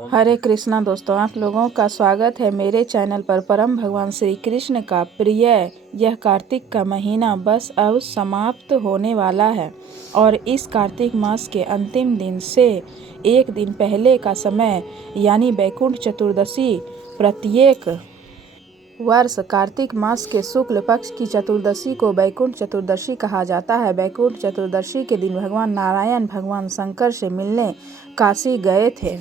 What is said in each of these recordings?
हरे कृष्णा दोस्तों, आप लोगों का स्वागत है मेरे चैनल पर। परम भगवान श्री कृष्ण का प्रिय यह कार्तिक का महीना बस अब समाप्त होने वाला है और इस कार्तिक मास के अंतिम दिन से एक दिन पहले का समय यानी बैकुंठ चतुर्दशी प्रत्येक वर्ष कार्तिक मास के शुक्ल पक्ष की चतुर्दशी को बैकुंठ चतुर्दशी कहा जाता है। बैकुंठ चतुर्दशी के दिन भगवान नारायण भगवान शंकर से मिलने काशी गए थे।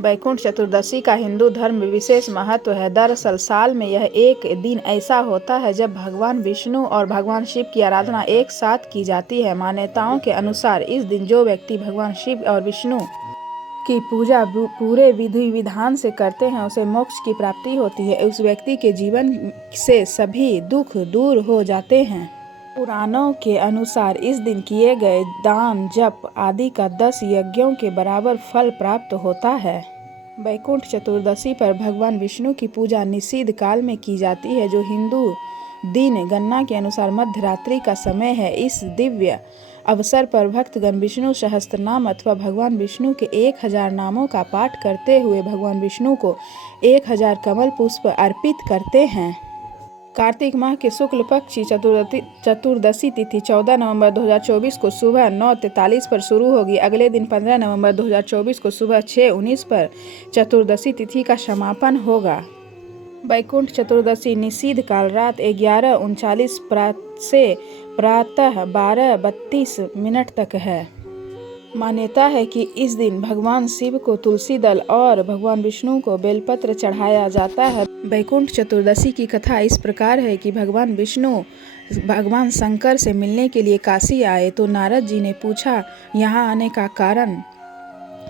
बैकुंठ चतुर्दशी का हिंदू धर्म में विशेष महत्व है। दरअसल साल में यह एक दिन ऐसा होता है जब भगवान विष्णु और भगवान शिव की आराधना एक साथ की जाती है। मान्यताओं के अनुसार इस दिन जो व्यक्ति भगवान शिव और विष्णु की पूजा पूरे विधि विधान से करते हैं उसे मोक्ष की प्राप्ति होती है। उस व्यक्ति के जीवन से सभी दुख दूर हो जाते हैं। पुराणों के अनुसार इस दिन किए गए दान जप आदि का 10 यज्ञों के बराबर फल प्राप्त होता है। बैकुंठ चतुर्दशी पर भगवान विष्णु की पूजा निषिद्ध काल में की जाती है, जो हिंदू दिन गणना के अनुसार मध्यरात्रि का समय है। इस दिव्य अवसर पर भक्तगण विष्णु सहस्त्रनाम अथवा भगवान विष्णु के 1000 नामों का पाठ करते हुए भगवान विष्णु को 1000 कमल पुष्प अर्पित करते हैं। कार्तिक माह के शुक्ल पक्ष की चतुर्दशी तिथि 14 नवंबर 2024 को सुबह 9:43 पर शुरू होगी। अगले दिन 15 नवंबर 2024 को सुबह 6:19 पर चतुर्दशी तिथि का समापन होगा। बैकुंठ चतुर्दशी निषिद्ध काल रात 11:39 से प्रातः 12:32 तक है। मान्यता है कि इस दिन भगवान शिव को तुलसी दल और भगवान विष्णु को बेलपत्र चढ़ाया जाता है। बैकुंठ चतुर्दशी की कथा इस प्रकार है कि भगवान विष्णु भगवान शंकर से मिलने के लिए काशी आए तो नारद जी ने पूछा यहाँ आने का कारण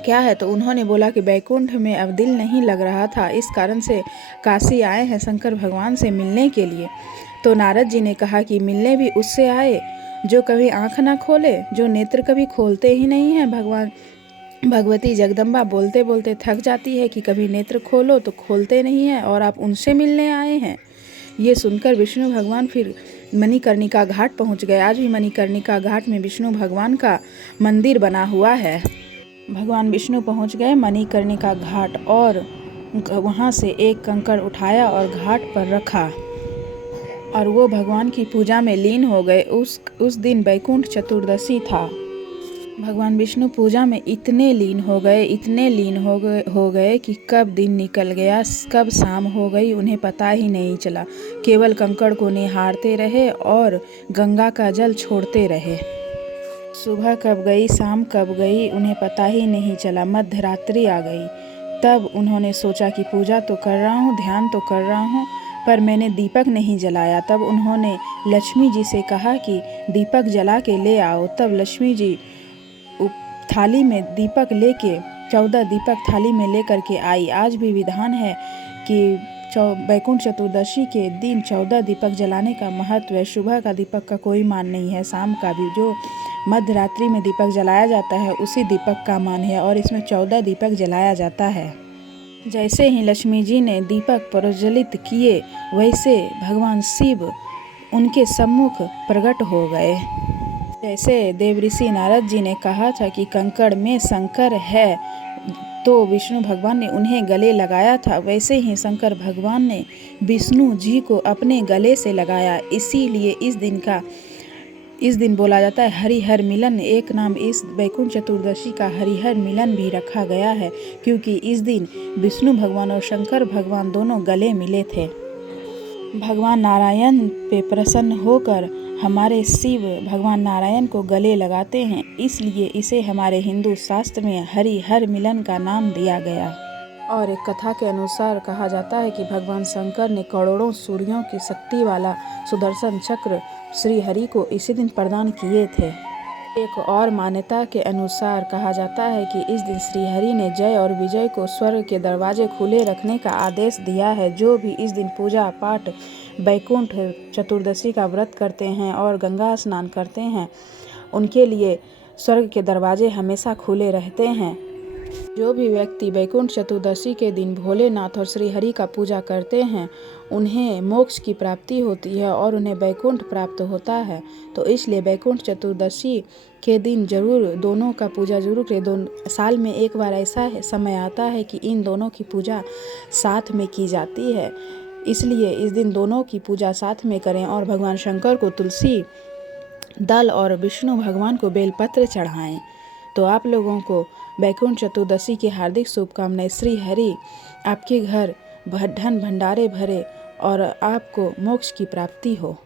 क्या है, तो उन्होंने बोला कि बैकुंठ में अब दिल नहीं लग रहा था, इस कारण से काशी आए हैं शंकर भगवान से मिलने के लिए। तो नारद जी ने कहा कि मिलने भी उससे आए जो कभी आंख ना खोले, जो नेत्र कभी खोलते ही नहीं है। भगवती जगदम्बा बोलते बोलते थक जाती है कि कभी नेत्र खोलो तो खोलते नहीं है और आप उनसे मिलने आए हैं। ये सुनकर विष्णु भगवान फिर मणिकर्णिका घाट पहुंच गए। आज भी मणिकर्णिका घाट में विष्णु भगवान का मंदिर बना हुआ है। भगवान विष्णु पहुंच गए मणिकर्णिका घाट और वहां से एक कंकड़ उठाया और घाट पर रखा और वो भगवान की पूजा में लीन हो गए। उस दिन बैकुंठ चतुर्दशी था। भगवान विष्णु पूजा में इतने लीन हो गए कि कब दिन निकल गया, कब शाम हो गई उन्हें पता ही नहीं चला। केवल कंकड़ को निहारते रहे और गंगा का जल छोड़ते रहे। सुबह कब गई शाम कब गई उन्हें पता ही नहीं चला। मध्यरात्रि आ गई। तब उन्होंने सोचा कि पूजा तो कर रहा हूँ, ध्यान तो कर रहा हूँ, पर मैंने दीपक नहीं जलाया। तब उन्होंने लक्ष्मी जी से कहा कि दीपक जला के ले आओ। तब लक्ष्मी जी थाली में दीपक लेके 14 दीपक थाली में लेकर के आई। आज भी विधान है कि बैकुंठ चतुर्दशी के दिन 14 दीपक जलाने का महत्व है। सुबह का दीपक का कोई मान नहीं है, शाम का भी जो मध्यरात्रि में दीपक जलाया जाता है उसी दीपक का मान है और इसमें 14 दीपक जलाया जाता है। जैसे ही लक्ष्मी जी ने दीपक प्रज्वलित किए वैसे भगवान शिव उनके सम्मुख प्रकट हो गए। जैसे देवऋषि नारद जी ने कहा था कि कंकड़ में शंकर है, तो विष्णु भगवान ने उन्हें गले लगाया था, वैसे ही शंकर भगवान ने विष्णु जी को अपने गले से लगाया। इसीलिए इस दिन बोला जाता है हरिहर मिलन। एक नाम इस बैकुंठ चतुर्दशी का हरिहर मिलन भी रखा गया है, क्योंकि इस दिन विष्णु भगवान और शंकर भगवान दोनों गले मिले थे। भगवान नारायण पे प्रसन्न होकर हमारे शिव भगवान नारायण को गले लगाते हैं, इसलिए इसे हमारे हिंदू शास्त्र में हरिहर मिलन का नाम दिया गया। और एक कथा के अनुसार कहा जाता है कि भगवान शंकर ने करोड़ों सूर्यों की शक्ति वाला सुदर्शन चक्र श्री हरि को इसी दिन प्रदान किए थे। एक और मान्यता के अनुसार कहा जाता है कि इस दिन श्री हरि ने जय और विजय को स्वर्ग के दरवाजे खुले रखने का आदेश दिया है। जो भी इस दिन पूजा पाठ बैकुंठ चतुर्दशी का व्रत करते हैं और गंगा स्नान करते हैं उनके लिए स्वर्ग के दरवाजे हमेशा खुले रहते हैं। जो भी व्यक्ति बैकुंठ चतुर्दशी के दिन भोलेनाथ और श्री हरि का पूजा करते हैं उन्हें मोक्ष की प्राप्ति होती है और उन्हें वैकुंठ प्राप्त होता है। तो इसलिए वैकुंठ चतुर्दशी के दिन जरूर दोनों का पूजा जरूर करें। साल में एक बार ऐसा समय आता है कि इन दोनों की पूजा साथ में की जाती है, इसलिए इस दिन दोनों की पूजा साथ में करें और भगवान शंकर को तुलसी दल और विष्णु भगवान को बेलपत्र चढ़ाएं। तो आप लोगों को वैकुंठ चतुर्दशी की हार्दिक शुभकामनाएं। श्री हरि आपके घर धन भंडारे भरे और आपको मोक्ष की प्राप्ति हो।